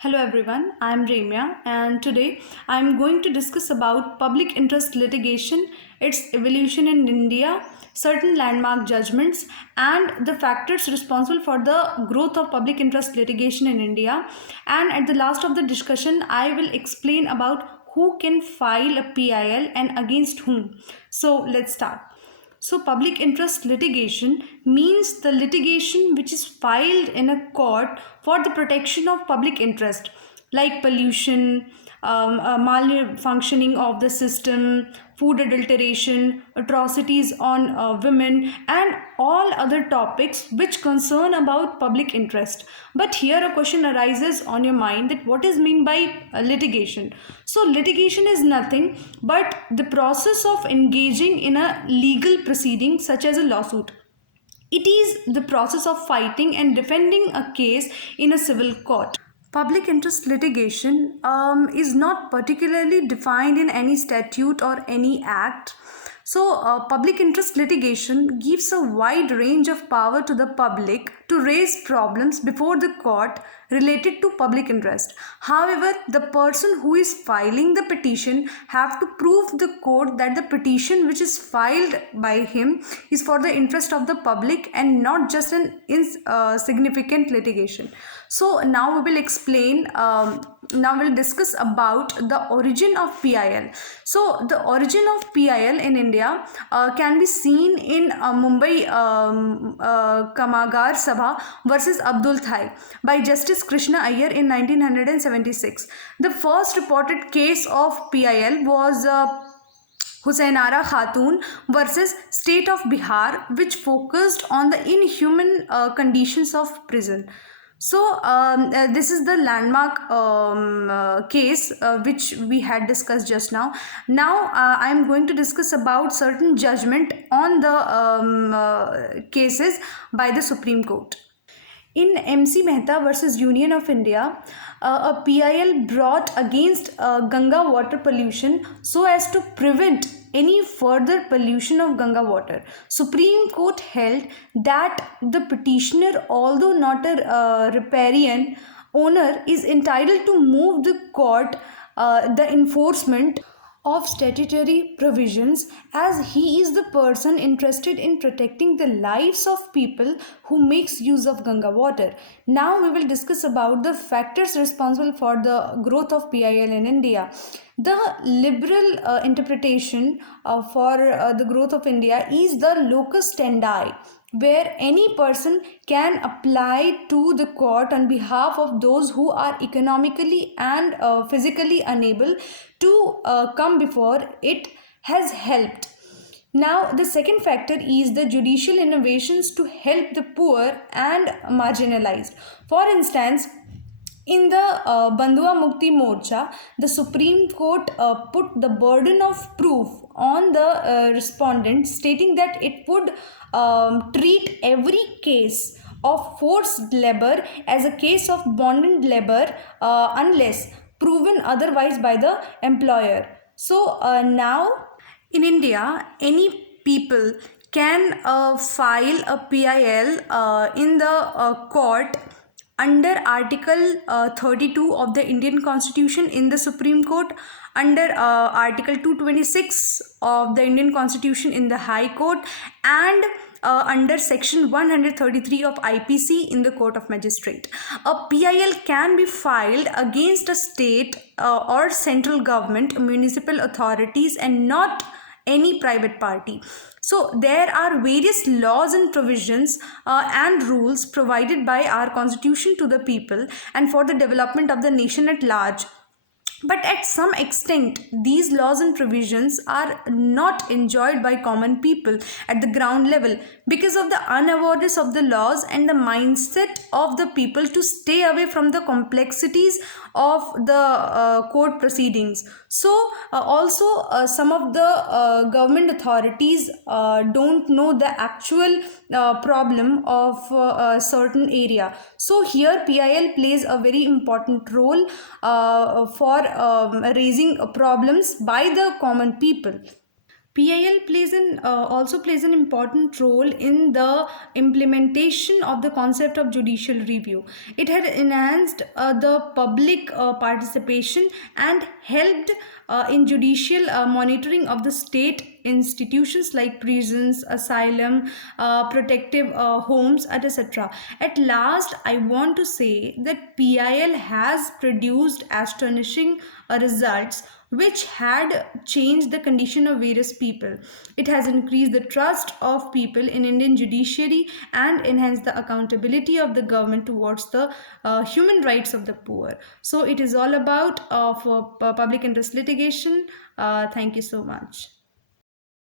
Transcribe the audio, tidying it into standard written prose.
Hello everyone, I am Remiya and today I am going to discuss about public interest litigation, its evolution in India, certain landmark judgments and the factors responsible for the growth of public interest litigation in India. And at the last of the discussion, I will explain about who can file a PIL and against whom. So let's start. So, public interest litigation means the litigation which is filed in a court for the protection of public interest, like pollution, malfunctioning of the system, food adulteration, atrocities on women, and all other topics which concern about public interest. But here a question arises on your mind that what is meant by litigation. So litigation is nothing but the process of engaging in a legal proceeding such as a lawsuit. It is the process of fighting and defending a case in a civil court. Public interest litigation is not particularly defined in any statute or any act. So, public interest litigation gives a wide range of power to the public to raise problems before the court related to public interest. However, the person who is filing the petition have to prove the court that the petition which is filed by him is for the interest of the public and not just an insignificant litigation. So now we will explain, now we'll discuss about the origin of PIL. So the origin of PIL in India can be seen in Mumbai Kamagar Sabha versus Abdul Thai by Justice Krishna Iyer in 1976. The first reported case of PIL was Husainara Khatun versus State of Bihar, which focused on the inhuman conditions of prison. So this is the landmark case which we had discussed just now. Now I am going to discuss about certain judgment on the cases by the Supreme Court. In MC Mehta versus Union of India, a PIL brought against Ganga water pollution so as to prevent any further pollution of Ganga water. Supreme Court held that the petitioner, although not a riparian owner, is entitled to move the court the enforcement of statutory provisions, as he is the person interested in protecting the lives of people who makes use of Ganga water. Now we will discuss about the factors responsible for the growth of PIL in India. The liberal interpretation for the growth of India is the locus standi, where any person can apply to the court on behalf of those who are economically and physically unable to come before it, has helped. Now, the second factor is the judicial innovations to help the poor and marginalized. For instance, in the Bandhua Mukti Morcha, the Supreme Court put the burden of proof on the respondent, stating that it would treat every case of forced labor as a case of bonded labor unless proven otherwise by the employer. So now in India, any people can file a PIL in the court under Article 32 of the Indian Constitution in the Supreme Court, under Article 226 of the Indian Constitution in the High Court, and under Section 133 of IPC in the Court of Magistrate. A PIL can be filed against a state or central government, municipal authorities, and not any private party. So there are various laws and provisions and rules provided by our constitution to the people and for the development of the nation at large. But at some extent, these laws and provisions are not enjoyed by common people at the ground level because of the unawareness of the laws and the mindset of the people to stay away from the complexities of the court proceedings. So also some of the government authorities don't know the actual problem of a certain area. So here PIL plays a very important role for raising problems by the common people. PIL also plays an important role in the implementation of the concept of judicial review. It had enhanced the public participation and helped in judicial monitoring of the state institutions like prisons, asylum, protective homes, etc. At last, I want to say that PIL has produced astonishing results which had changed the condition of various people. It has increased the trust of people in Indian judiciary and enhanced the accountability of the government towards the human rights of the poor. So it is all about for public interest litigation. Thank you so much.